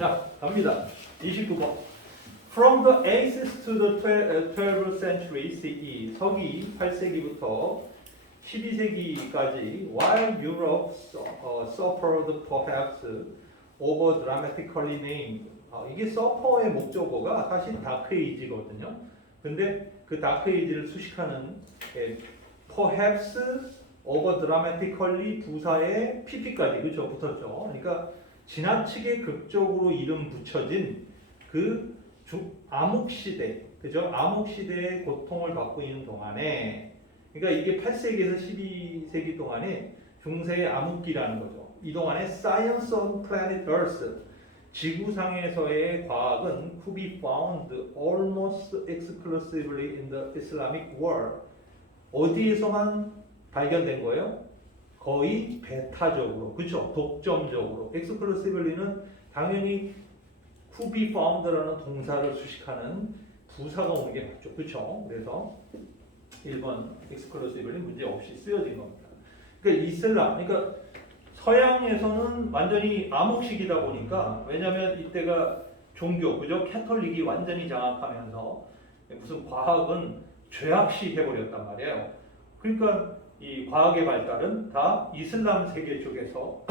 자, 갑니다. 29번. From the 8th to the 12th century CE, 서기 8세기부터 12세기까지, while Europe suffered perhaps over dramatically named. 이게 suffer의 목적어가 사실 다크에이지거든요. 근데 그 다크에이지를 수식하는 perhaps over dramatically 부사에 pp까지 그죠 붙었죠. 그러니까 지나치게 극적으로 이름 붙여진 그 암흑시대, 그죠? 암흑시대의 고통을 받고 있는 동안에, 그러니까 이게 8세기에서 12세기 동안에 중세의 암흑기라는 거죠. 이 동안에 Science on Planet Earth, 지구상에서의 과학은 could be found almost exclusively in the Islamic world. 어디에서만 발견된 거예요? 거의 배타적으로, 그렇죠? 독점적으로. exclusively는 당연히 could be found라는 동사를 수식하는 부사가 오는 게 맞죠, 그렇죠? 그래서 1번 exclusively 문제 없이 쓰여진 겁니다. 그러니까 이슬람, 그러니까 서양에서는 완전히 암흑시기다 보니까, 왜냐하면 이때가 종교, 그죠? 캐톨릭이 완전히 장악하면서 무슨 과학은 죄악시 해버렸단 말이에요. 그러니까 이 과학의 발달은 다 이슬람 세계 쪽에서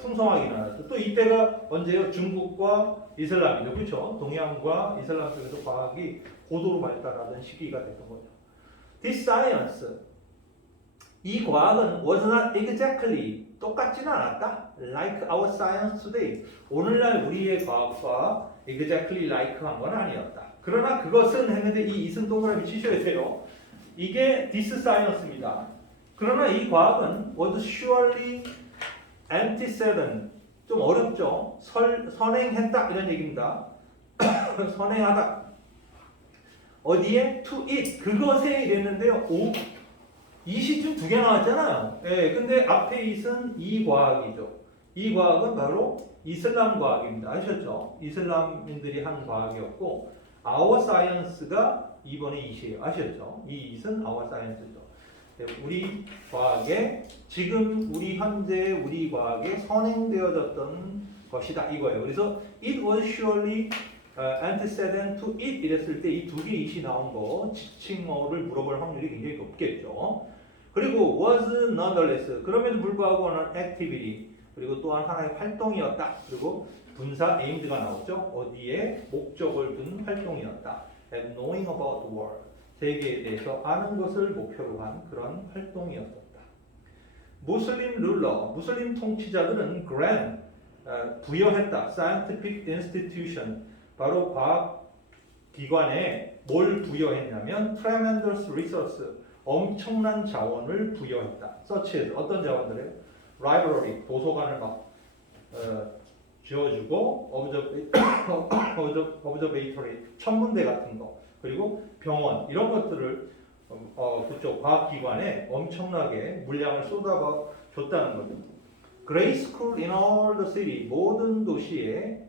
풍성하게 일어났죠. 또 이때가 언제요? 중국과 이슬람이죠, 그렇죠? 동양과 이슬람 쪽에서 과학이 고도로 발달하던 시기가 됐던 거죠. This science, 이 과학은 was not exactly, 똑같지는 않았다. Like our science today. 오늘날 우리의 과학과 exactly like 한 건 아니었다. 그러나 그것은 했는데 이 이승 동그라미 치셔야 돼요. 이게 this science입니다. 그러나 이 과학은 was surely antecedent, 좀 어렵죠. 선행했다 이런 얘기입니다. 선행하다. 어디에? To it, 그것에 이랬는데요. 이 시중 두 개 나왔잖아요. 예, 근데 앞에 it은 이 과학이죠. 이 과학은 바로 이슬람 과학입니다. 아셨죠? 이슬람인들이 한 과학이었고, our science가 2번의 it이에요. 아셨죠? 이 it은 our science죠. 우리 과학에, 지금 우리 현재 우리 과학에 선행되어졌던 것이다 이거예요. 그래서 it was surely antecedent to it 이랬을 때 이 두 개 it이 나온 거 지칭어를 물어볼 확률이 굉장히 높겠죠. 그리고 was nonetheless, 그럼에도 불구하고 는 activity, 그리고 또한 하나의 활동이었다. 그리고 분사 aimed가 나오죠. 어디에 목적을 둔 활동이었다. And knowing about the world, 세계에 대해서 아는 것을 목표로 한 그런 활동이었었다. 무슬림 룰러, 무슬림 통치자들은 grant, 부여했다. scientific institution, 바로 과학 기관에 뭘 부여했냐면 tremendous resource, 엄청난 자원을 부여했다. such as, 어떤 자원들이에요? library, 도서관을 막 지어주고, observatory, 천문대 같은 거, 그리고 병원, 이런 것들을 그쪽 과학기관에 엄청나게 물량을 쏟아봐 줬다는 거죠. Great school in all the city, 모든 도시에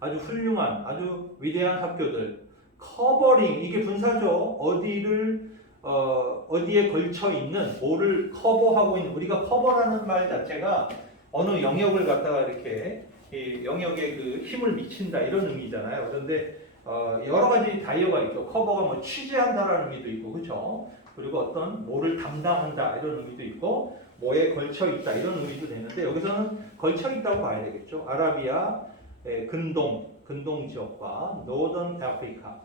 아주 훌륭한, 아주 위대한 학교들. 커버링, 이게 분사죠. 어디에 걸쳐 있는, 뭐를 커버하고 있는. 우리가 커버라는 말 자체가 어느 영역을 갖다가 이렇게 이 영역에 그 힘을 미친다 이런 의미잖아요. 그런데 여러 가지 다이어가 있죠. 커버가 뭐 취재한다라는 의미도 있고, 그렇죠? 그리고 어떤 뭐를 담당한다 이런 의미도 있고, 뭐에 걸쳐 있다 이런 의미도 되는데, 여기서는 걸쳐 있다고 봐야 되겠죠. 아라비아 근동 지역과 노던 아프리카,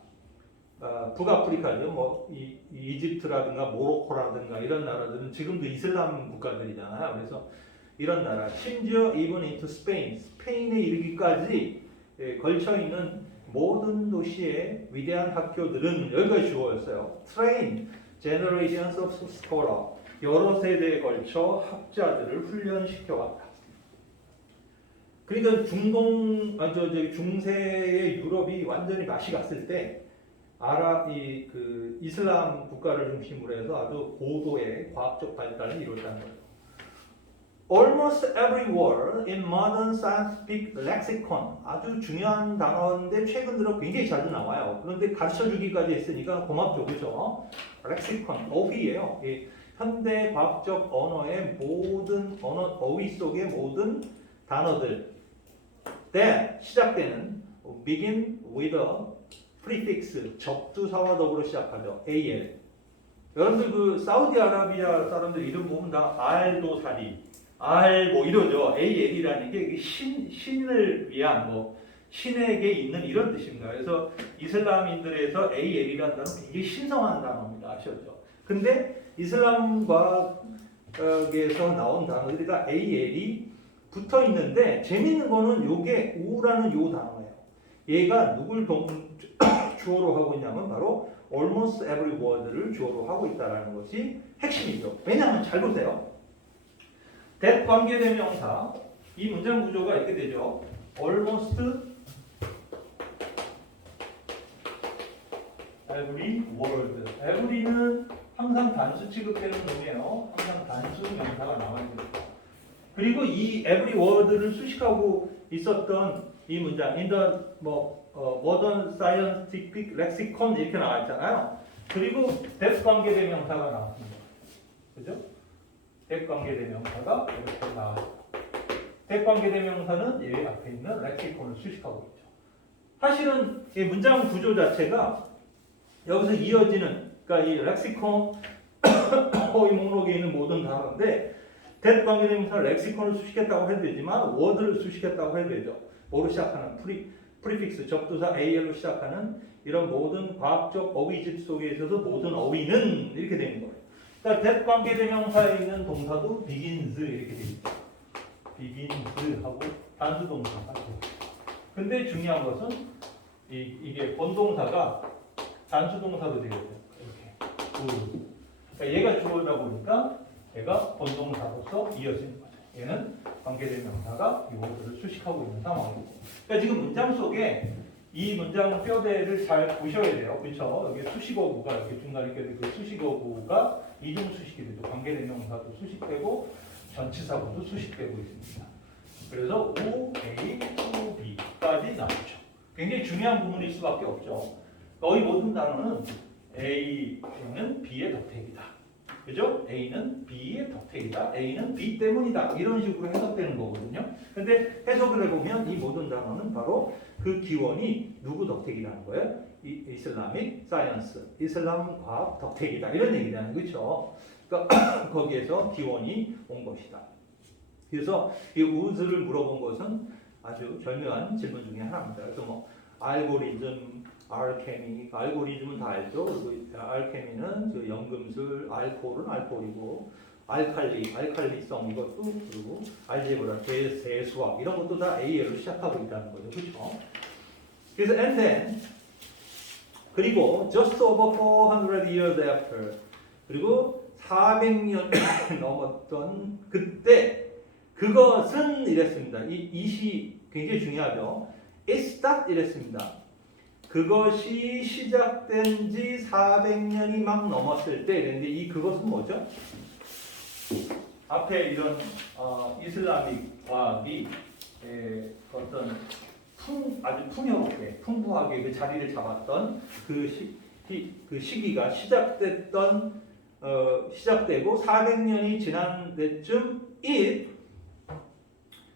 북아프리카죠. 뭐 이집트라든가 모로코라든가 이런 나라들은 지금도 이슬람 국가들이잖아요. 그래서 이런 나라, 심지어 even into Spain, 스페인에 이르기까지 걸쳐 있는 모든 도시의 위대한 학교들은, 여기까지 주어였어요. Train generations of scholar, 여러 세대에 걸쳐 학자들을 훈련시켜왔다. 그러니까 중세의 유럽이 완전히 맛이 갔을 때 이슬람 국가를 중심으로 해서 아주 고도의 과학적 발달을 이뤘다는 거예요. Almost every word in modern scientific lexicon, 아주 중요한 단어인데 최근 들어 굉장히 자주 나와요. 그런데 가르쳐주기까지 했으니까 고맙죠, 그죠? lexicon, 어휘예요. 현대 과학적 언어의 모든 어휘 속의 모든 단어들, that 시작되는 begin with a prefix 접두사와 더불어 시작하죠. al. 여러분들 그 사우디아라비아 사람들 이름 보면 다 알도사리, 알 뭐 이러죠. al이라는 게 신을 위한 뭐 신에게 있는 이런 뜻입니다. 그래서 이슬람인들에서 al이라는 단어는 굉장히 신성한 단어입니다. 아셨죠? 근데 이슬람 과학에서 나온 단어들이 다 al이 붙어 있는데 재밌는 거는 요게 우라는 요 단어예요. 얘가 누굴 주어로 하고 있냐면 바로 almost every word를 주어로 하고 있다는 것이 핵심이죠. 왜냐하면 잘 보세요. that 관계대명사 이 문장 구조가 이렇게 되죠. almost every word. every는 항상 단수 취급되는 놈이에요. 항상 단수 명사가 나와야 됩니다. 그리고 이 every word를 수식하고 있었던 이 문장 in the modern scientific lexicon 이렇게 나와 있잖아요. 그리고 that 관계대명사가 나왔습니다. 그죠? that 관계대명사가 이렇게 나와요. that 관계대명사는 얘 앞에 있는 렉시콘을 수식하고 있죠. 사실은 이 문장 구조 자체가 여기서 이어지는 그러니까 이 렉시콘 이 목록에 있는 모든 단어인데 that 관계대명사 렉시콘을 수식했다고 해도 되지만 word를 수식했다고 해도 되죠. 뭐로 시작하는 프리픽스 접두사 al로 시작하는 이런 모든 과학적 어휘집 속에 있어서 모든 어휘는 이렇게 되는 거예요. 그러니까 that 관계대명사에 있는 동사도 begins 이렇게 되어 있죠. begins 하고 단수 동사가 되죠. 근데 중요한 것은 이게 본동사가 단수 동사도 되거든요. 이렇게. 그러니까 얘가 주어다 보니까 얘가 본동사로서 이어지는 거죠. 얘는 관계대명사가 이 워드를 수식하고 있는 상황이고. 그러니까 지금 문장 속에 이 문장 뼈대를 잘 보셔야 돼요. 그렇죠? 여기 수식어구가 이렇게 중간에 껴있는 그 수식어구가 이중수식이 되죠. 관계대명사도 수식되고 전치사구도 수식되고 있습니다. 그래서 U, A, U, B까지 나오죠. 굉장히 중요한 부분일 수밖에 없죠. 거의 모든 단어는 A는 B의 덕택이다. 그죠? A는 B의 덕택이다. A는 B 때문이다. 이런 식으로 해석되는 거거든요. 근데 해석을 해보면 이 모든 단어는 바로 그 기원이 누구 덕택이라는 거예요? 이슬람ik 사이언스, 이슬람 과학 덕택이다. 이런 얘기잖아요. 그렇죠? 그러니까 거기에서 기원이 온 것이다. 그래서 이 우즈를 물어본 것은 아주 절묘한 질문 중에 하나입니다. 그래서 뭐 알고리즘, 알케미, 알고리즘은 다 알죠. 그리고 알케미는 그 연금술, 알코올은 알코올이고, 알칼리성 이것도 그리고 알제브라, 대수학 이런 것도 다 AL로 시작하고 있다는 거죠. 그렇죠? 그래서 and then 그리고 just over 400 years after 그리고 400년 넘었던 그때 그것은 이랬습니다. 이 시 굉장히 중요하죠. It started 이랬습니다. 그것이 시작된 지 400년이 막 넘었을 때 이랬는데 이 그것은 뭐죠? 앞에 이런 이슬람ik 과학이 어떤 아주 풍요롭게 풍부하게 그 자리를 잡았던 그 시기가 시작되고 400년이 지난 데쯤 it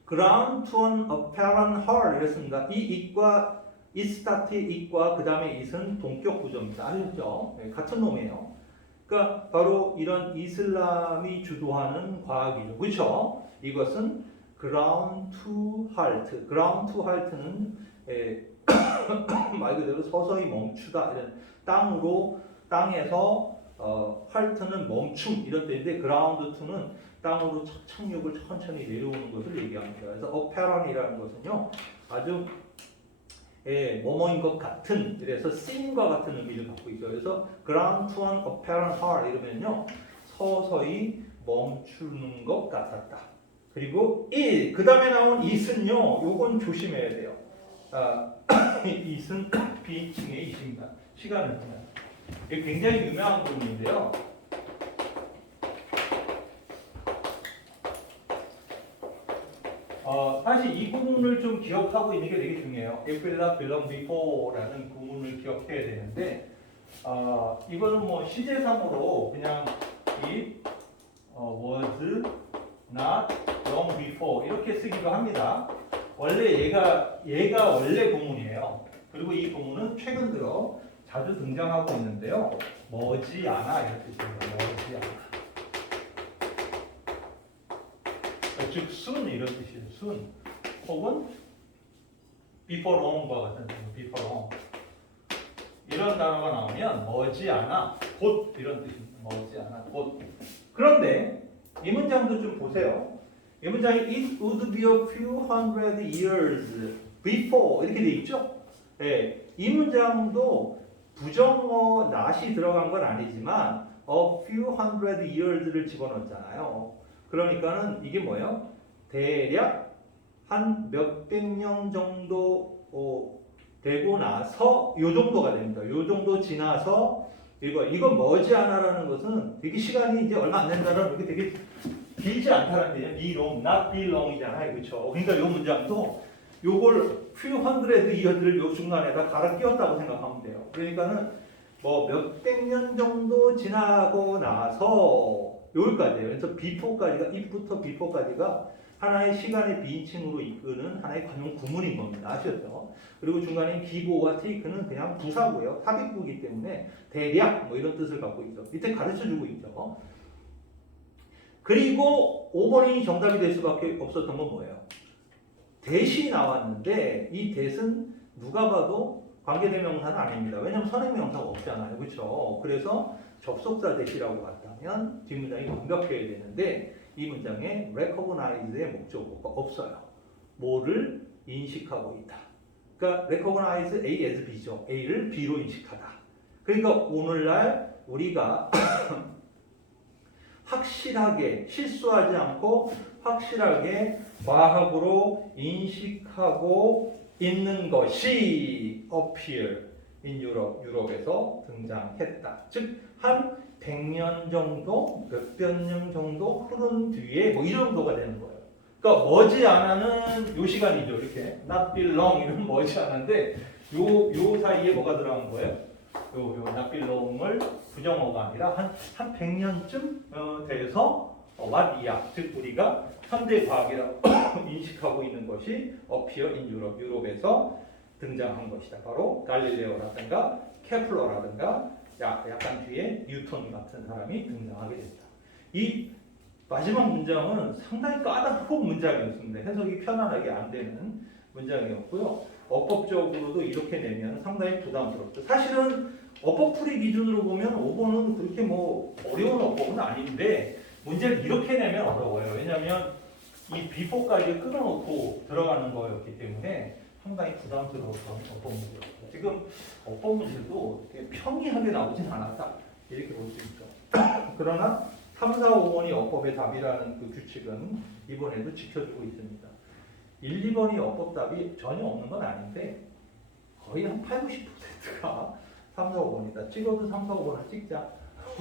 ground to an apparent whole 이랬습니다. 이 it과 it started it과 그 다음에 it은 동격 구조입니다. 아시죠? 네, 같은 놈이에요. 그러니까 바로 이런 이슬람이 주도하는 과학이죠. 그렇죠? 이것은 ground to halt. ground to halt는 말 그대로 서서히 멈추다 이런 땅에서 halt는 멈춤 이런 뜻인데 ground to는 땅으로 착륙을 천천히 내려오는 것을 얘기합니다. 그래서 apparent이라는 것은요 아주 뭐뭐인 것 같은 그래서 씬과 같은 의미를 갖고 있어요. 그래서 ground to an apparent halt 이러면요 서서히 멈추는 것 같았다. 그리고 그 다음에 나온 it은요 요건 조심해야 돼요. it은 비칭의 it입니다. 시간을 보면 이게 굉장히 유명한 부분인데요. 사실 이 구문을 좀 기억하고 있는 게 되게 중요해요. It will not belong before라는 구문을 기억해야 되는데 이거는 뭐 시제상으로 그냥 it was not long before 이렇게 쓰기도 합니다. 원래 얘가 원래 구문이에요. 그리고 이 구문은 최근 들어 자주 등장하고 있는데요. 머지않아 이런 뜻이에요. 머지않아. 즉 soon 이런 뜻이에요. soon 혹은 before long과 같은 뜻. before long 이런 단어가 나오면 머지않아 곧 이런 뜻입니다. 머지않아 곧. 그런데 이 문장도 좀 보세요. 이 문장이 it would be a few hundred years before 이렇게 돼 있죠? 예, 이 문장도 부정어 not이 들어간 건 아니지만 a few hundred years를 집어넣었잖아요. 그러니까는 이게 뭐예요? 대략 한 몇백 년 정도 되고 나서 요 정도가 됩니다. 요 정도 지나서 이건 머지않아라는 것은 되게 시간이 이제 얼마 안 된다는 게 되게 길지 않다는 개념. be long, not be long이잖아요, 그렇죠? 그러니까 요 문장도 요걸 few hundred years를 요 중간에다 갈아 끼웠다고 생각하면 돼요. 그러니까는 뭐 몇백 년 정도 지나고 나서 여기까지예요. 그래서 before까지가 if부터 before까지가 하나의 시간의 비인칭으로 이끄는 하나의 관용 구문인 겁니다. 아셨죠? 그리고 중간에 give와 take는 그냥 부사고요. 삽입구이기 때문에 대략 뭐 이런 뜻을 갖고 있죠. 밑에 가르쳐주고 있죠. 그리고 5번이 정답이 될 수밖에 없었던 건 뭐예요? 대시 나왔는데 이 대는 누가 봐도 관계대명사는 아닙니다. 왜냐하면 선행명사가 없잖아요. 그렇죠? 그래서 접속사 대시라고 봤다면 뒷문장이 완벽해야 되는데 이 문장에 recognize의 목적어가 없어요. 뭐를 인식하고 있다. 그러니까 recognize A as B죠. A를 B로 인식하다. 그러니까 오늘날 우리가 확실하게 실수하지 않고 확실하게 과학으로 인식하고 있는 것이 appear in Europe, 유럽에서 등장했다. 즉, 한 100년 정도, 몇백 년 정도 흐른 뒤에 뭐 이 정도가 되는 거예요. 그러니까 머지않아는 요 시간이죠. 이렇게 not be long 이런 머지않아인데 요 사이에 뭐가 들어간 거예요? 요 not be long을 부정어가 아니라 한 100년쯤 돼서 왓이야. 즉 우리가 현대 과학이라고 인식하고 있는 것이 appear in Europe, 유럽에서 등장한 것이다. 바로 갈릴레오라든가 케플러라든가 약간 뒤에 뉴턴 같은 사람이 등장하게 됩니다. 이 마지막 문장은 상당히 까다로운 문장이었습니다. 해석이 편안하게 안 되는 문장이었고요. 어법적으로도 이렇게 내면 상당히 부담스럽죠. 사실은 어법풀이 기준으로 보면 5번은 그렇게 뭐 어려운 어법은 아닌데 문제를 이렇게 내면 어려워요. 왜냐하면 이 before까지 끊어놓고 들어가는 거였기 때문에 상당히 부담스러웠던 어법 문제였어요. 지금 어법 문제도 평이하게 나오진 않았다. 이렇게 볼 수 있죠. 그러나 3, 4, 5번이 어법의 답이라는 그 규칙은 이번에도 지켜주고 있습니다. 1, 2번이 어법 답이 전혀 없는 건 아닌데 거의 한 8, 90%가 3, 4, 5번이다. 찍어도 3, 4, 5번을 찍자.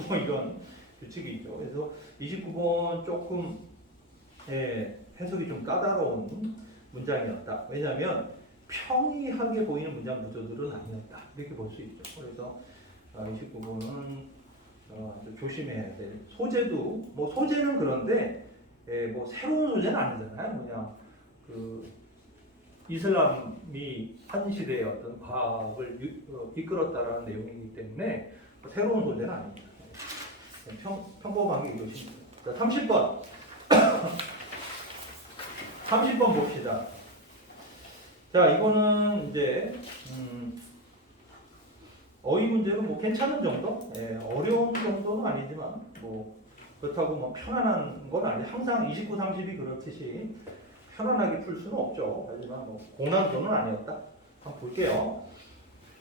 뭐 이런 규칙이 있죠. 그래서 29번 조금 해석이 좀 까다로운 문장이었다. 왜냐하면 평이하게 보이는 문장 구조들은 아니었다. 이렇게 볼 수 있죠. 그래서 29번은 아주 조심해야 될 소재도 뭐 소재는 그런데 뭐 새로운 소재는 아니잖아요. 그냥 그 이슬람이 한 시대의 어떤 과학을 이끌었다라는 내용이기 때문에 뭐 새로운 소재는 아닙니다. 평범하게 이것입니다. 자, 30번 30번 봅시다. 자, 이거는 이제 어휘 문제는 뭐 괜찮은 정도? 어려운 정도는 아니지만 뭐 그렇다고 뭐 편안한 건 아니에요. 항상 29, 30이 그렇듯이 편안하게 풀 수는 없죠. 하지만 뭐 고난도는 아니었다. 한번 볼게요.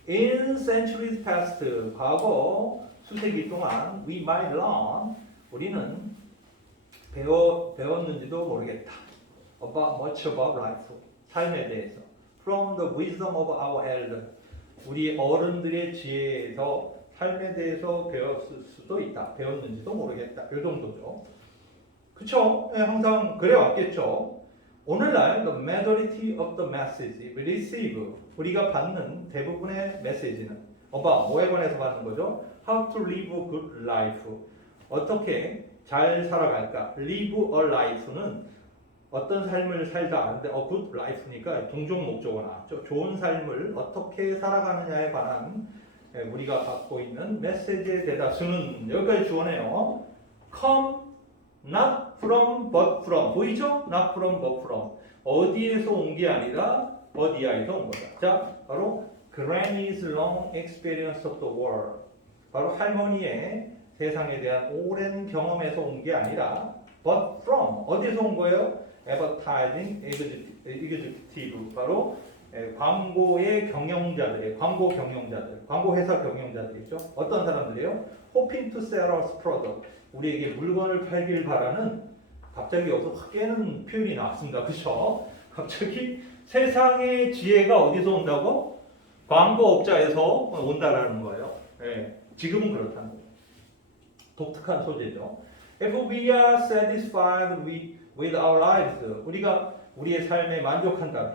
In centuries past, 과거 수세기 동안 we might learn, 우리는 배웠는지도 모르겠다. About much about life, 삶에 대해서. From the wisdom of our elder, 우리 어른들의 지혜에서 삶에 대해서 배웠을 수도 있다. 배웠는지도 모르겠다. 이 정도죠. 그쵸? 항상 그래 왔겠죠. 오늘날 the majority of the message we receive, 우리가 받는 대부분의 메시지는 뭐에 관해서 받는 거죠? How to live a good life, 어떻게 잘 살아갈까? Live a life는 어떤 삶을 살다 하는데 good life니까 동종 목적어 나왔죠. 좋은 삶을 어떻게 살아가느냐에 관한 우리가 갖고 있는 메시지의 대다수는 여기까지 주어네요. come not from but from. 보이죠? not from but from. 어디에서 온 게 아니라 어디야에서 온 거다. 자, 바로 Granny's long experience of the world. 바로 할머니의 세상에 대한 오랜 경험에서 온 게 아니라 but from. 어디에서 온 거예요? advertising executive. 바로 광고의 경영자들, 광고 경영자들, 광고 회사 경영자들이죠. 어떤 사람들이에요? hoping to sell us product. 우리에게 물건을 팔길 바라는 갑자기 여기서 확 깨는 표현이 나왔습니다. 그렇죠? 갑자기 세상의 지혜가 어디서 온다고? 광고업자에서 온다라는 거예요. 네, 지금은 그렇다는 거예요. 독특한 소재죠. If we are satisfied with our lives, 우리가 우리의 삶에 만족한다면,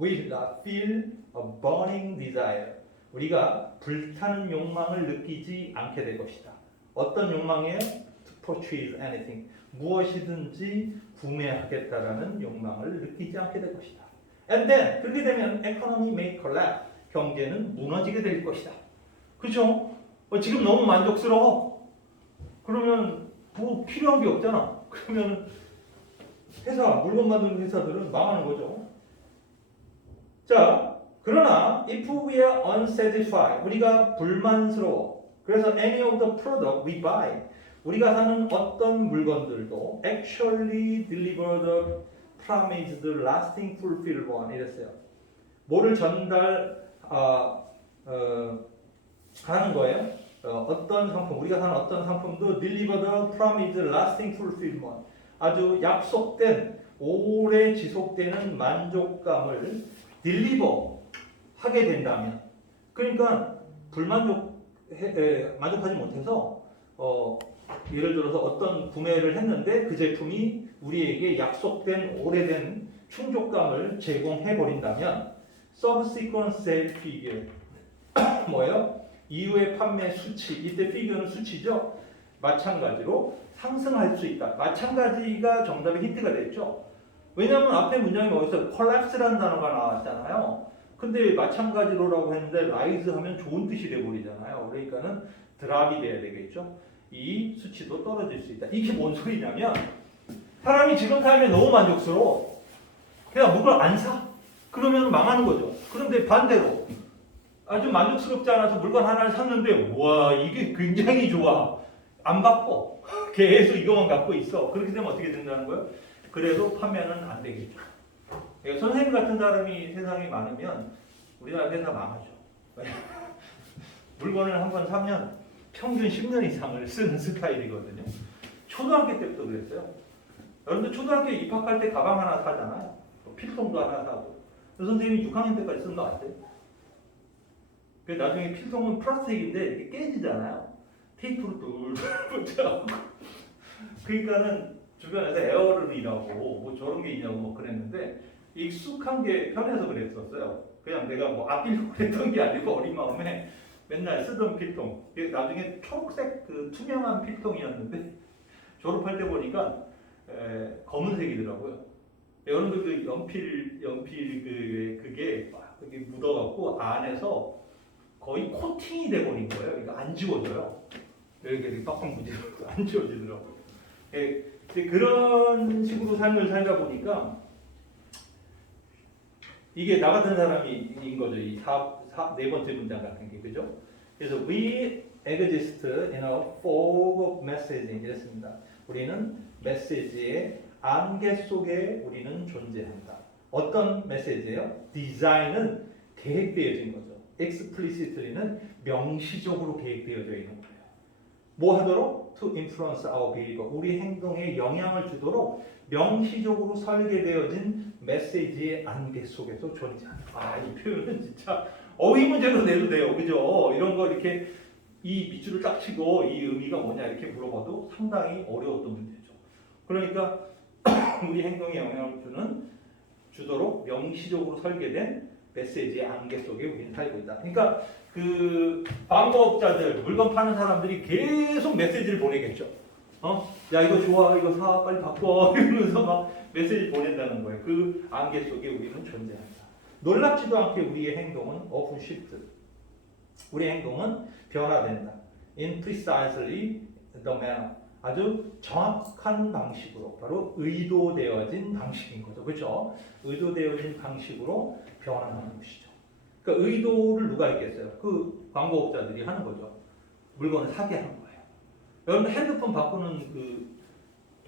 we feel a burning desire. 우리가 불타는 욕망을 느끼지 않게 될 것이다. 어떤 욕망이에요? To purchase anything. 무엇이든지 구매하겠다라는 욕망을 느끼지 않게 될 것이다. And then 그렇게 되면 economy may collapse. 경제는 무너지게 될 것이다. 그렇죠? 지금 너무 만족스러워. 그러면 뭐 필요한 게 없잖아. 그러면 회사, 물건 만드는 회사들은 망하는 거죠. 자, 그러나 if we are unsatisfied, 우리가 불만스러워. 그래서 any of the product we buy, 우리가 사는 어떤 물건들도 actually deliver the promised lasting fulfillment 이랬어요. 뭐를 하는 거예요? 어떤 상품, 우리가 사는 어떤 상품도 deliver the promised lasting fulfillment, 아주 약속된 오래 지속되는 만족감을 deliver 하게 된다면, 그러니까 만족하지 못해서 예를 들어서 어떤 구매를 했는데 그 제품이 우리에게 약속된 오래된 충족감을 제공해 버린다면 subsequent sale figure 뭐예요? 이후의 판매 수치, 이때 figure는 수치죠. 마찬가지로 상승할 수 있다. 마찬가지가 정답의 힌트가 됐죠. 왜냐하면 앞에 문장이 뭐였어요? collapse라는 단어가 나왔잖아요. 근데 마찬가지로라고 했는데 rise 하면 좋은 뜻이 돼버리잖아요. 그러니까는 드랍이 돼야 되겠죠. 이 수치도 떨어질 수 있다. 이게 뭔 소리냐면 사람이 지금 삶에 너무 만족스러워. 그냥 물건 안 사. 그러면 망하는 거죠. 그런데 반대로 아주 만족스럽지 않아서 물건 하나를 샀는데 와 이게 굉장히 좋아. 안 바꿔. 계속 이것만 갖고 있어. 그렇게 되면 어떻게 된다는 거예요? 그래도 판매는 안 되겠죠. 그러니까 선생님 같은 사람이 세상에 많으면 우리나라 회사 망하죠. 물건을 한번 사면 평균 10년 이상을 쓰는 스타일이거든요. 초등학교 때부터 그랬어요. 여러분들 초등학교 입학할 때 가방 하나 사잖아요. 필통도 하나 사고. 선생님이 6학년 때까지 쓴 거 아세요? 나중에 필통은 플라스틱인데 이렇게 깨지잖아요. 테이프로 뚫뚫 붙여갖고. 그러니까는 주변에서 에어를이라고 뭐 저런 게 있냐고 뭐 그랬는데 익숙한 게 편해서 그랬었어요. 그냥 내가 뭐 아끼려고 그랬던 게 아니고 어린 마음에 맨날 쓰던 필통. 나중에 초록색 그 투명한 필통이었는데 졸업할 때 보니까 검은색이더라고요. 여러분들 그 연필 그게 막 이렇게 묻어갖고 안에서 거의 코팅이 돼 버린 거예요. 이거 안 지워져요. 이렇게 빡빡 무지르고 안 지워지더라고요. 그런 식으로 삶을 살다 보니까 이게 나 같은 사람인 거죠. 이 네 번째 문장 같은 게 그죠? 그래서 we exist in a fog of messaging 이랬습니다. 우리는 메시지의 안개 속에 우리는 존재한다. 어떤 메시지예요? 디자인은 계획되어진 거죠. explicitly는 명시적으로 계획되어져 있는 거예요. 뭐 하도록? To influence our behavior. 우리 행동에 영향을 주도록 명시적으로 설계되어진 메시지의 안개 속에서 존재한다. 이 표현은 진짜 어휘 문제로 내도 돼요. 그죠? 이런 거 이렇게 이 밑줄을 딱 치고 이 의미가 뭐냐 이렇게 물어봐도 상당히 어려웠던 문제죠. 그러니까 우리 행동에 영향을 주도록 명시적으로 설계된 메시지의 안개 속에 우리는 살고 있다. 그러니까 그 광고업자들, 물건 파는 사람들이 계속 메시지를 보내겠죠. 야 이거 좋아, 이거 사, 빨리 바꿔 이러면서 막 메시지 보낸다는 거예요. 그 안개 속에 우리는 존재한다. 놀랍지도 않게 우리의 행동은 often shift. 우리의 행동은 변화된다. In precisely the manner. 아주 정확한 방식으로, 바로 의도되어진 방식인 거죠. 그렇죠? 의도되어진 방식으로 변화하는 것이죠. 그러니까 의도를 누가 했겠어요? 그 광고업자들이 하는 거죠. 물건을 사게 하는 거예요. 여러분 핸드폰 바꾸는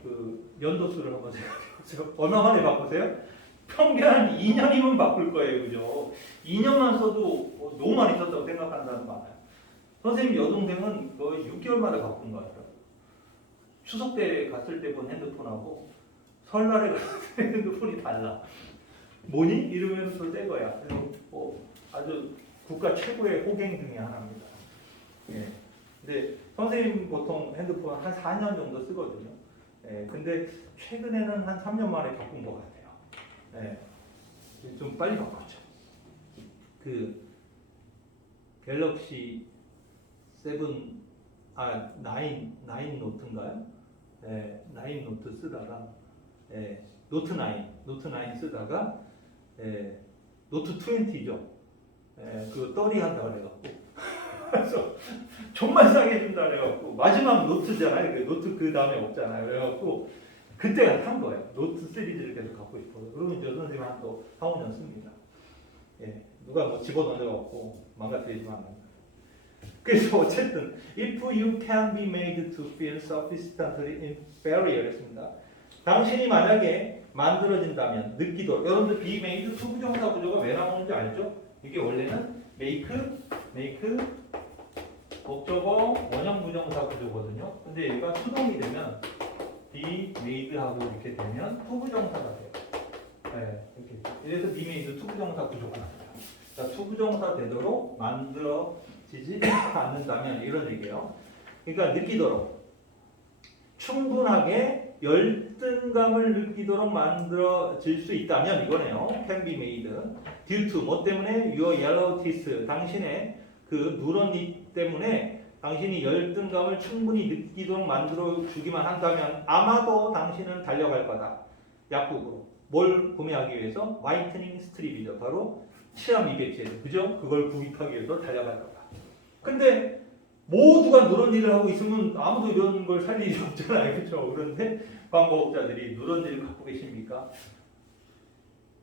그 연도수를 한번 생각해보세요. 얼마 만에 바꾸세요? 평균 한 2년이면 바꿀 거예요. 그죠? 2년만 써도 너무 많이 썼다고 생각한다는 거 많아요. 선생님 여동생은 거의 6개월 만에 바꾼 거 같아요. 추석 때 갔을 때 본 핸드폰하고 설날에 갔을 때 핸드폰이 달라. 뭐니? 이러면서 새 거야. 그래서 아주 국가 최고의 호갱 중에 하나입니다. 예. 근데 선생님 보통 핸드폰 한 4년 정도 쓰거든요. 예. 근데 최근에는 한 3년 만에 바꾼 것 같아요. 예. 좀 빨리 바꿨죠. 그 갤럭시 7, 9 노트인가요? 예, 9 노트 쓰다가 노트 9 쓰다가 노트 20죠. 그거 떨이 한다 그래갖고 그래서 정말 싸게 준다 그래갖고 마지막 노트잖아요. 그 노트 그 다음에 없잖아요. 그래갖고 그때가 산 거예요. 노트 시리즈를 계속 갖고 싶어서. 그러면 저 선생님 한 또 4, 5년 씁니다. 예, 누가 뭐 집어넣어갖고 망가뜨리지만 않는다. 그래서 어쨌든 if you can be made to feel sufficiently inferior 했습니다. 당신이 만약에 만들어진다면 느끼도록. 여러분들 be made to 부정사 구조가 왜 나오는지 알죠? 이게 원래는 make 목적어 원형 부정사 구조거든요. 근데 얘가 수동이 되면 be made 하고 이렇게 되면 to 부정사가 돼요. 네, 이렇게. 그래서 be made to 부정사 구조가 나옵니다. 자, to 부정사 되도록 만들어지지 않는다면 이런 얘기예요. 그러니까 느끼도록 충분하게 열등감을 느끼도록 만들어질 수 있다면 이거네요. can be made due to 뭐 때문에 your yellow teeth 당신의 그 누런 입 때문에 당신이 열등감을 충분히 느끼도록 만들어 주기만 한다면 아마도 당신은 달려갈 거다. 약국으로 뭘 구매하기 위해서 화이트닝 스트립이죠. 바로 치아 미백제죠. 그죠? 그걸 구입하기 위해서 달려갈 거다. 근데 모두가 누런 일을 하고 있으면 아무도 이런 걸 살 일이 없잖아요. 그렇죠? 그런데 광고업자들이 누런 일을 갖고 계십니까?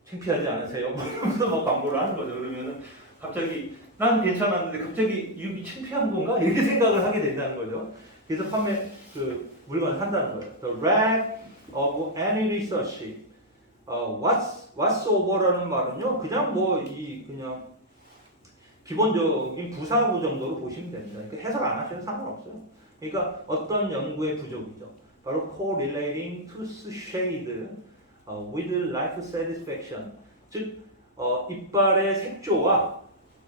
창피하지 않으세요? 그러면서 막 광고를 하는 거죠. 그러면은 갑자기 난 괜찮았는데 갑자기 이게 창피한 건가? 이렇게 생각을 하게 된다는 거죠. 그래서 판매 그 물건을 산다는 거예요. The rag of any research. whatsoever라는 말은요. 그냥 뭐 이 그냥 기본적인 부사구 정도로 보시면 됩니다. 그러니까 해석 안 하셔도 상관없어요. 그러니까 어떤 연구의 부족이죠. 바로 correlating tooth shade with life satisfaction. 즉 이빨의 색조와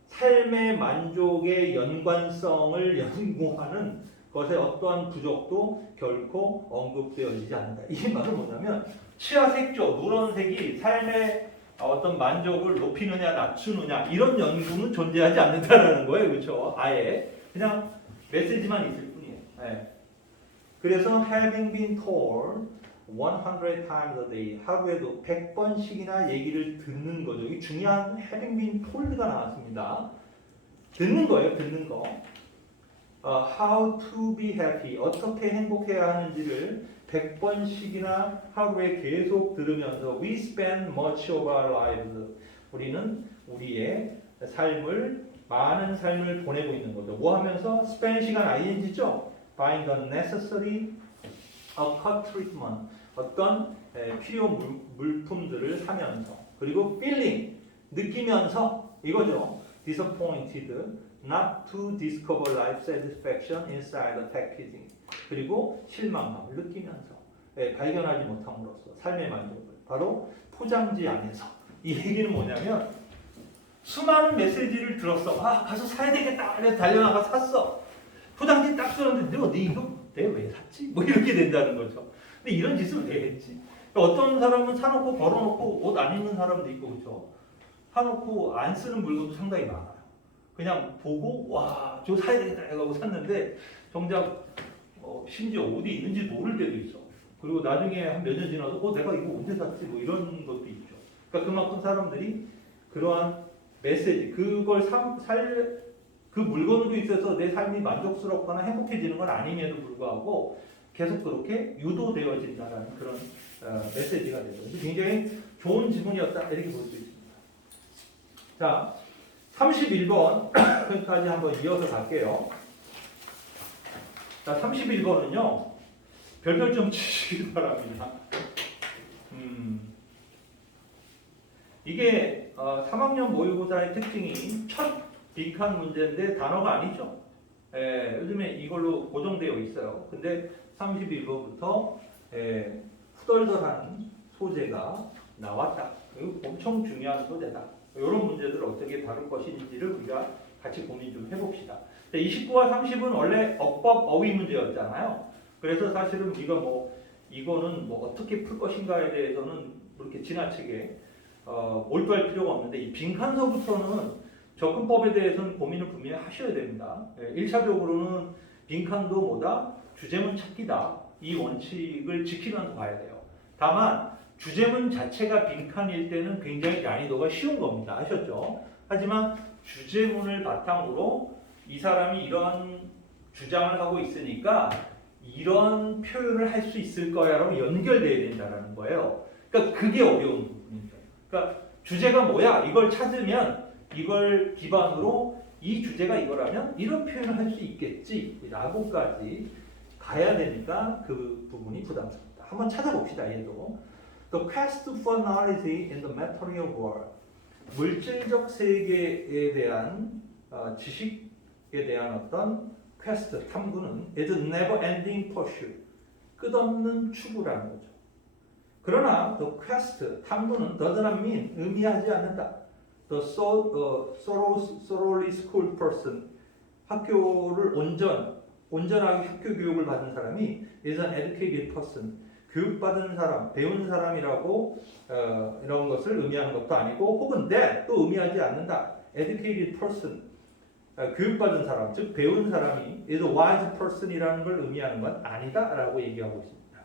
삶의 만족의 연관성을 연구하는 것의 어떠한 부족도 결코 언급되어지지 않는다. 이 말은 뭐냐면 치아 색조, 누런색이 삶의 어떤 만족을 높이느냐 낮추느냐 이런 연구는 존재하지 않는다라는 거예요. 그렇죠? 아예 그냥 메시지만 있을 뿐이에요. 네. 그래서 having been told 100 times a day 하루에도 100번씩이나 얘기를 듣는 거죠. 이 중요한 having been told가 나왔습니다. 듣는 거예요. 듣는 거. how to be happy 어떻게 행복해야 하는지를 100번씩이나 하루에 계속 들으면서 we spend much of our lives 우리는 우리의 삶을 많은 삶을 보내고 있는 거죠. 뭐 하면서 spend 시간 ing죠. buying the necessary occult treatment 어떤 필요 물품들을 사면서 그리고 feeling 느끼면서 이거죠. disappointed not to discover life satisfaction inside the packaging 그리고 실망감을 느끼면서 발견하지 못함으로써 삶의 만족을 바로 포장지 안에서 이 얘기는 뭐냐면 수많은 메시지를 들었어. 가서 사야 되겠다. 그래서 달려나가 샀어. 포장지 딱 들었는데 너 이거 내가 왜 샀지? 뭐 이렇게 된다는 거죠. 근데 이런 짓을 왜 했지? 어떤 사람은 사놓고 걸어놓고 옷 안 입는 사람도 있고 그렇죠. 사놓고 안 쓰는 물건도 상당히 많아요. 그냥 보고 와, 저거 사야 되겠다 해가지고 샀는데 정작 심지어 어디 있는지 모를 때도 있어. 그리고 나중에 한 몇 년 지나서 내가 이거 언제 샀지? 뭐 이런 것도 있죠. 그러니까 그만큼 사람들이 그러한 메시지, 그 물건으로 있어서 내 삶이 만족스럽거나 행복해지는 건 아님에도 불구하고 계속 그렇게 유도되어진다는 그런 메시지가 되죠. 굉장히 좋은 지문이었다 이렇게 볼 수 있습니다. 자, 31번까지 한번 이어서 갈게요. 자, 31번은요. 별별 좀 치시기 바랍니다. 이게 3학년 모의고사의 특징이 첫 빈칸 문제인데 단어가 아니죠. 요즘에 이걸로 고정되어 있어요. 근데 31번부터 후덜덜한 소재가 나왔다. 이거 엄청 중요한 소재다. 이런 문제들을 어떻게 다룰 것인지를 우리가 같이 고민 좀 해봅시다. 29와 30은 원래 어법 어휘 문제였잖아요. 그래서 사실은 우리가 이거는 어떻게 풀 것인가에 대해서는 그렇게 지나치게 몰두할 필요가 없는데 이 빈칸서부터는 접근법에 대해서는 고민을 분명히 하셔야 됩니다. 1차적으로는 빈칸도 뭐다? 주제문 찾기다. 이 원칙을 지키면서 봐야 돼요. 다만 주제문 자체가 빈칸일 때는 굉장히 난이도가 쉬운 겁니다. 아셨죠? 하지만 주제문을 바탕으로 이 사람이 이런 주장을 하고 있으니까 이런 표현을 할 수 있을 거야라고 연결돼야 된다는 거예요. 그러니까 그게 어려운 부분이죠. 그러니까 주제가 뭐야? 이걸 찾으면 이걸 기반으로 이 주제가 이거라면 이런 표현을 할 수 있겠지 라고까지 가야 되니까 그 부분이 부담스럽다. 한번 찾아봅시다. 얘도 The quest for knowledge in the material world, 물질적 세계에 대한 지식에 대한 어떤 quest, 탐구는 is a never-ending pursuit, 끝없는 추구라는 거죠. 그러나 the quest, 탐구는 does not mean, 의미하지 않는다. The thoroughly schooled person, 학교를 온전하게 학교 교육을 받은 사람이 is an educated person, 교육받은 사람, 배운 사람이라고 이런 것을 의미하는 것도 아니고 혹은 that 또 의미하지 않는다. educated person, 교육받은 사람, 즉 배운 사람이 is a wise person이라는 걸 의미하는 건 아니다라고 얘기하고 있습니다.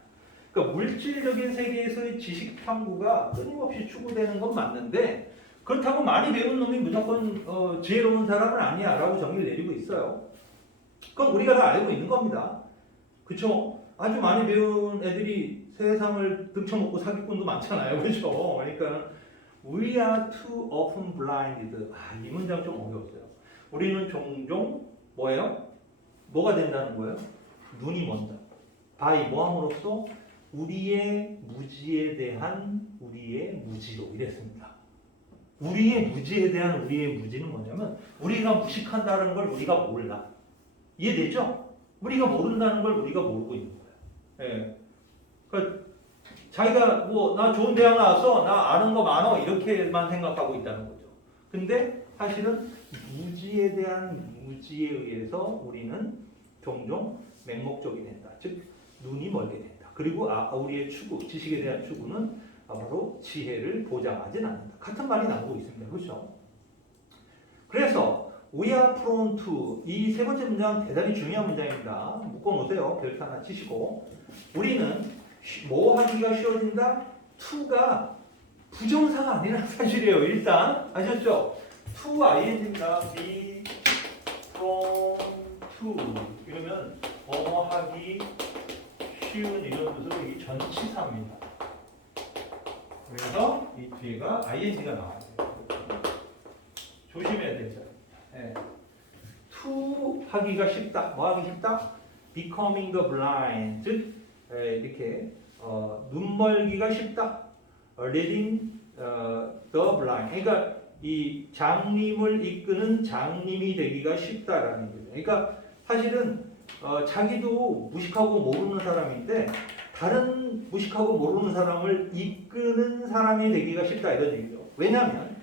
그러니까 물질적인 세계에서의 지식 탐구가 끊임없이 추구되는 건 맞는데 그렇다고 많이 배운 놈이 무조건 지혜로운 사람은 아니야라고 정의를 내리고 있어요. 그건 우리가 다 알고 있는 겁니다. 그렇죠? 아주 많이 배운 애들이 세상을 등쳐먹고 사기꾼도 많잖아요. 그렇죠? 그러니까 we are too often blinded. 이 문장 좀 어려웠어요. 우리는 종종 뭐예요? 뭐가 된다는 거예요? 눈이 먼다. by 뭐함으로써 우리의 무지에 대한 우리의 무지로 이랬습니다. 우리의 무지에 대한 우리의 무지는 뭐냐면 우리가 무식한다는 걸 우리가 몰라. 이해되죠? 우리가 모른다는 걸 우리가 모르고 있는 거예요. 예. 그러니까 자기가 나 좋은 대학 나왔어, 나 아는 거 많어 이렇게만 생각하고 있다는 거죠. 근데 사실은 무지에 대한 무지에 의해서 우리는 종종 맹목적이 된다. 즉 눈이 멀게 된다. 그리고 우리의 추구, 지식에 대한 추구는 바로 지혜를 보장하진 않는다. 같은 말이 나오고 있습니다. 그렇죠? 그래서 we are prone to, 이 세 번째 문장 대단히 중요한 문장입니다. 묶어놓으세요. 별표 하나 치시고. 우리는 뭐 하기가 쉬워진다? to가 부정사가 아니라는 사실이에요. 일단 아셨죠? to ing입니다. be prone to 이러면 뭐 하기 쉬운 이런 뜻으로 이 전치사입니다. 그래서 이 뒤에가 ing가 나와야 돼요. 조심해야 되죠. 네. to 하기가 쉽다. 뭐 하기 쉽다? becoming the blind, 즉 이렇게 눈멀기가 쉽다. leading the blind. 그러니까 이 장님을 이끄는 장님이 되기가 쉽다라는 거죠. 그러니까 사실은 자기도 무식하고 모르는 사람인데 다른 무식하고 모르는 사람을 이끄는 사람이 되기가 쉽다 이런 얘기죠. 왜냐하면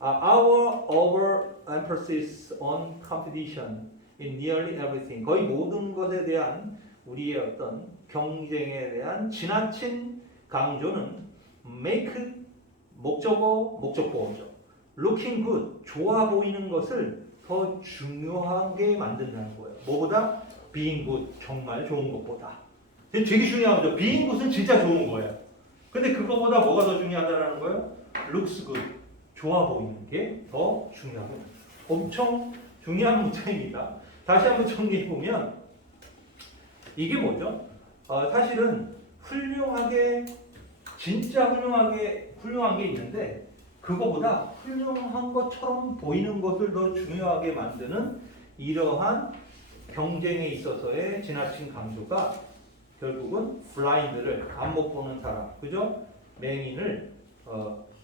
our overemphasis on competition in nearly everything, 거의 모든 것에 대한 우리의 어떤 경쟁에 대한 지나친 강조는 make 목적어죠. looking good, 좋아 보이는 것을 더 중요하게 만든다는 거예요. 뭐보다 being good 정말 좋은 것보다. 되게 중요한 거죠. being good은 진짜 좋은 거예요. 근데 그거보다 뭐가 더 중요하다라는 거예요? looks good 좋아 보이는 게 더 중요하고 엄청 중요한 문장입니다. 다시 한번 정리해 보면 이게 뭐죠? 사실은 훌륭하게 진짜 훌륭한 게 있는데 그거보다 훌륭한 것처럼 보이는 것을 더 중요하게 만드는 이러한 경쟁에 있어서의 지나친 강조가 결국은 블라인드를 안 못 보는 사람, 그죠? 맹인을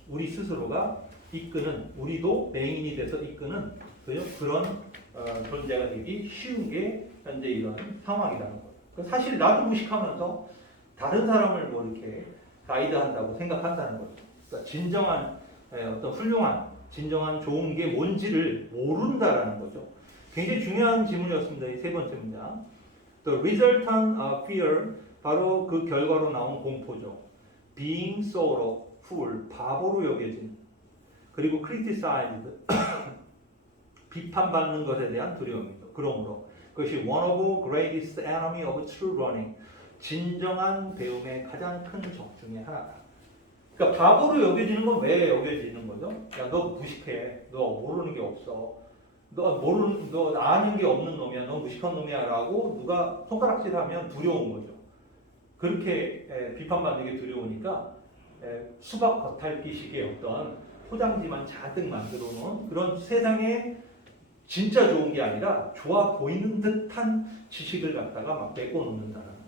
우리 스스로가 이끄는, 우리도 맹인이 돼서 이끄는 그죠? 그런 존재가 되기 쉬운 게 현재 이런 상황이라는 거예요. 사실 나도 무식하면서 다른 사람을 뭐 이렇게 가이드한다고 생각한다는 거죠. 그러니까 진정한 어떤 훌륭한, 진정한 좋은 게 뭔지를 모른다라는 거죠. 굉장히 중요한 질문이었습니다. 이 세 번째 문장. The resultant fear, 바로 그 결과로 나온 공포죠. Being sort of fool, 바보로 여겨진. 그리고 criticized, 비판받는 것에 대한 두려움이죠. 그러므로 그것이 one of greatest enemy of true learning, 진정한 배움의 가장 큰 적 중에 하나다. 그러니까 바보로 여겨지는 건 왜 여겨지는 거죠? 야, 너 무식해. 너 모르는 게 없어. 너 아는 게 없는 놈이야. 너 무식한 놈이야라고 누가 손가락질하면 두려운 거죠. 그렇게 비판받는 게 두려우니까 수박 겉핥기식의 어떤 포장지만 잔뜩 만들어 놓은 그런 세상에 진짜 좋은 게 아니라 좋아 보이는 듯한 지식을 갖다가 막 메꿔 놓는다는 거예요.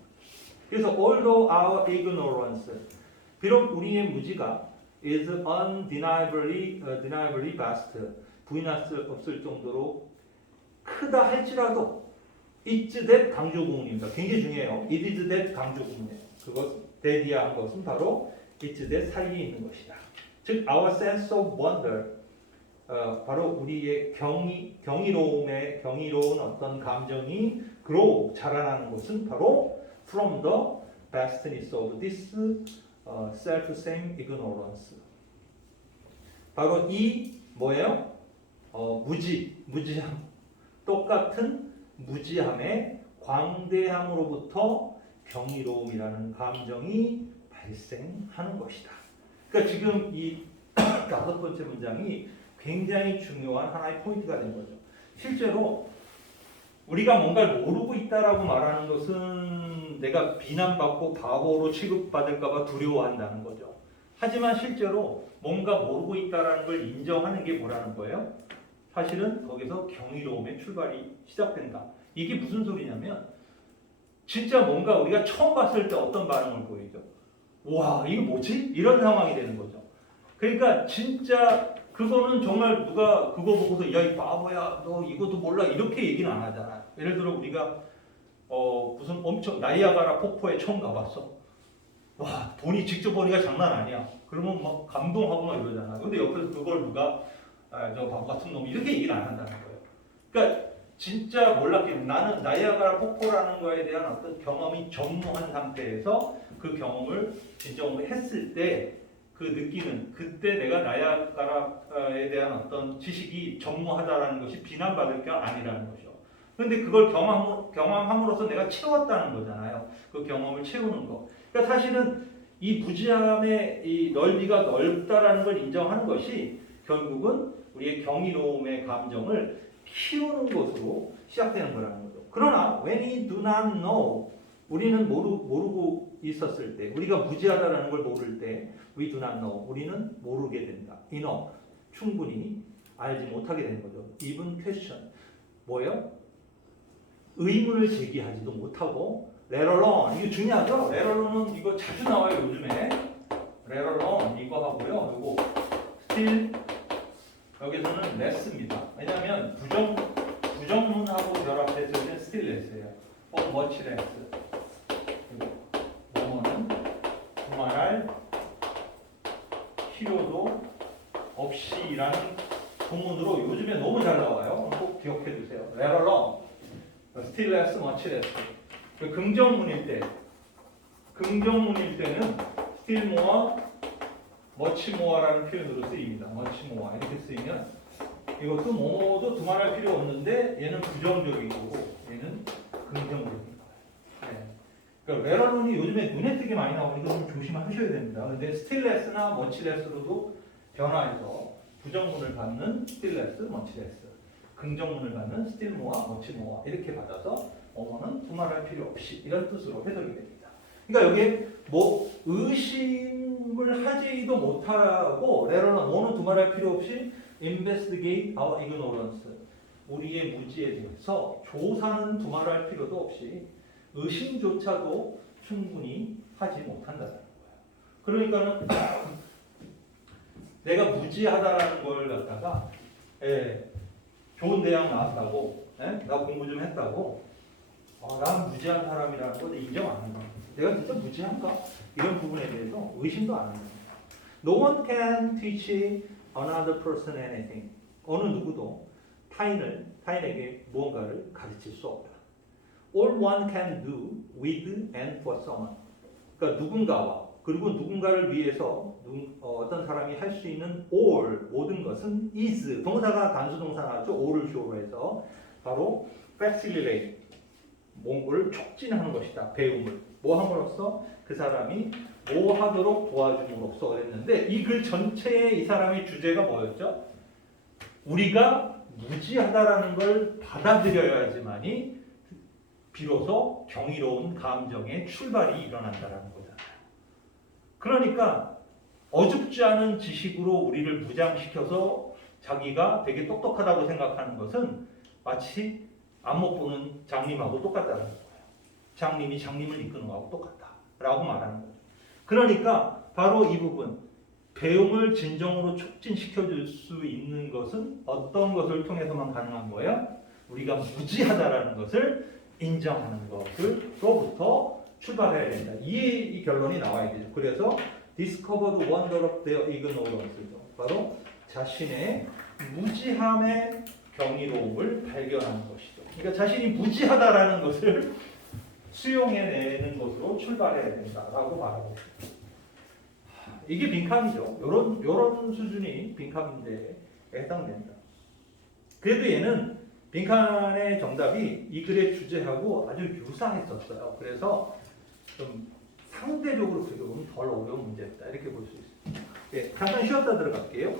그래서 although our ignorance, 비록 우리의 무지가 is undeniably vast, 부인할 수 없을 정도로 크다 할지라도 it's that 강조 구문입니다. 굉장히 중요해요. it is that 강조 구문이에요. 그것 that이야 한 것은 바로 it's that 사이에 있는 것이다. 즉 our sense of wonder, 바로 우리의 경이로운 어떤 감정이 grow, 자라나는 것은 바로 from the vastness of this self-same ignorance. 바로 이 뭐예요? 무지함, 똑같은 무지함의 광대함으로부터 경이로움이라는 감정이 발생하는 것이다. 그러니까 지금 이 다섯 번째 문장이 굉장히 중요한 하나의 포인트가 된 거죠. 실제로 우리가 뭔가를 모르고 있다라고 말하는 것은 내가 비난받고 바보로 취급받을까봐 두려워한다는 거죠. 하지만 실제로 뭔가 모르고 있다라는 걸 인정하는 게 뭐라는 거예요? 사실은 거기서 경이로움의 출발이 시작된다. 이게 무슨 소리냐면 진짜 뭔가 우리가 처음 봤을 때 어떤 반응을 보이죠? 와, 이거 뭐지? 이런 상황이 되는 거죠. 그러니까 진짜 그거는 정말 누가 그거 보고서 야, 이 바보야, 너 이것도 몰라 이렇게 얘기는 안 하잖아. 예를 들어 우리가 무슨 엄청 나이아가라 폭포에 처음 가봤어. 와, 돈이 직접 보니까 장난 아니야. 그러면 막 감동하고 막 이러잖아. 근데 옆에서 그걸 누가 저 바보 같은 놈 이렇게 얘기를 안 한다는 거예요. 그러니까 진짜 몰랐겠네. 나는 나이아가라 폭포라는 거에 대한 어떤 경험이 전무한 상태에서 그 경험을 진정으로 했을 때 그 느끼는, 그때 내가 나이아가라에 대한 어떤 지식이 전무하다라는 것이 비난받을 게 아니라는 거죠. 그런데 그걸 경험함으로써 내가 채웠다는 거잖아요. 그 경험을 채우는 거. 그러니까 사실은 이 무지함의 이 넓이가 넓다라는 걸 인정하는 것이 결국은 우리의 경이로움의 감정을 키우는 것으로 시작되는 거라는 거죠. 그러나 when we do not know, 우리는 모르고 있었을 때, 우리가 무지하다라는 걸 모를 때 we do not know, 우리는 모르게 된다. enough, 충분히 알지 못하게 되는 거죠. even question, 뭐예요? 의문을 제기하지도 못하고 let alone, 이게 중요하죠? let alone은 이거 자주 나와요 요즘에. let alone 이거 하고요. 이거 still 여기서는 less입니다. 왜냐하면 부정문하고 결합했을 때 still less예요. or much less. 영어는 두말할 필요도 없이라는 구문으로 요즘에 너무 잘 나와요. 꼭 기억해 두세요. let alone, still less, much less. 긍정문일 때는 still more, much more라는 표현으로 쓰입니다. much more 이렇게 쓰이면 이것도 뭐도 두말할 필요 없는데 얘는 부정적인 거고 얘는 긍정적인 거예요. 네. 그러니까 레러론이 요즘에 눈에 띄게 많이 나오니까 좀 조심하셔야 됩니다. 근데 스틸레스나 머치레스로도 변화해서 부정문을 받는 스틸레스, 머치레스, 긍정문을 받는 스틸모아, 머치모아 이렇게 받아서 어머는 두말할 필요 없이 이런 뜻으로 해석이 됩니다. 그러니까 여기에 뭐 의심을 하지도 못하고 레러는 뭐는 두말할 필요 없이 investigate our ignorance 우리의 무지에 대해서 조사는 두말할 필요도 없이 의심조차도 충분히 하지 못한다는 거예요. 그러니까는 내가 무지하다라는 걸 갖다가 좋은 대학 나왔다고 나 공부 좀 했다고 난 무지한 사람이라는 걸 인정 안 한다. 내가 진짜 무지한가? 이런 부분에 대해서 의심도 안 합니다. No one can teach another person anything. 어느 누구도 타인에게 무언가를 가르칠 수 없다. All one can do with and for someone. 그러니까 누군가와 그리고 누군가를 위해서 어떤 사람이 할 수 있는 all 모든 것은 is 동사가 단수동사 나왔죠. all을 주어로 해서 바로 facilitate 뭔가를 촉진하는 것이다. 배움을 뭐 함으로써 그 사람이 뭐 하도록 도와줌으로써 그랬는데 이 글 전체에 이 사람의 주제가 뭐였죠? 우리가 무지하다라는 걸 받아들여야지만이 비로소 경이로운 감정의 출발이 일어난다라는 거잖아요. 그러니까 어줍지 않은 지식으로 우리를 무장시켜서 자기가 되게 똑똑하다고 생각하는 것은 마치 안못 보는 장님하고 똑같다는 거예요. 장님이 장님을 이끄는 거하고 똑같다라고 말하는 거죠. 그러니까 바로 이 부분 배움을 진정으로 촉진시켜 줄 수 있는 것은 어떤 것을 통해서만 가능한 거예요? 우리가 무지하다라는 것을 인정하는 것으로부터 출발해야 된다. 이 결론이 나와야 되죠. 그래서 discover the wonder of their ignorance죠. 바로 자신의 무지함의 경이로움을 발견하는 것이죠. 그러니까 자신이 무지하다라는 것을 수용해내는 것으로 출발해야 된다라고 말하고 있습니다. 이게 빈칸이죠. 요런 수준이 빈칸인데 해당된다. 그래도 얘는 빈칸의 정답이 이 글의 주제하고 아주 유사했었어요. 그래서 좀 상대적으로 그렇게 보면 덜 어려운 문제였다. 이렇게 볼 수 있습니다. 네, 잠깐 쉬었다 들어갈게요.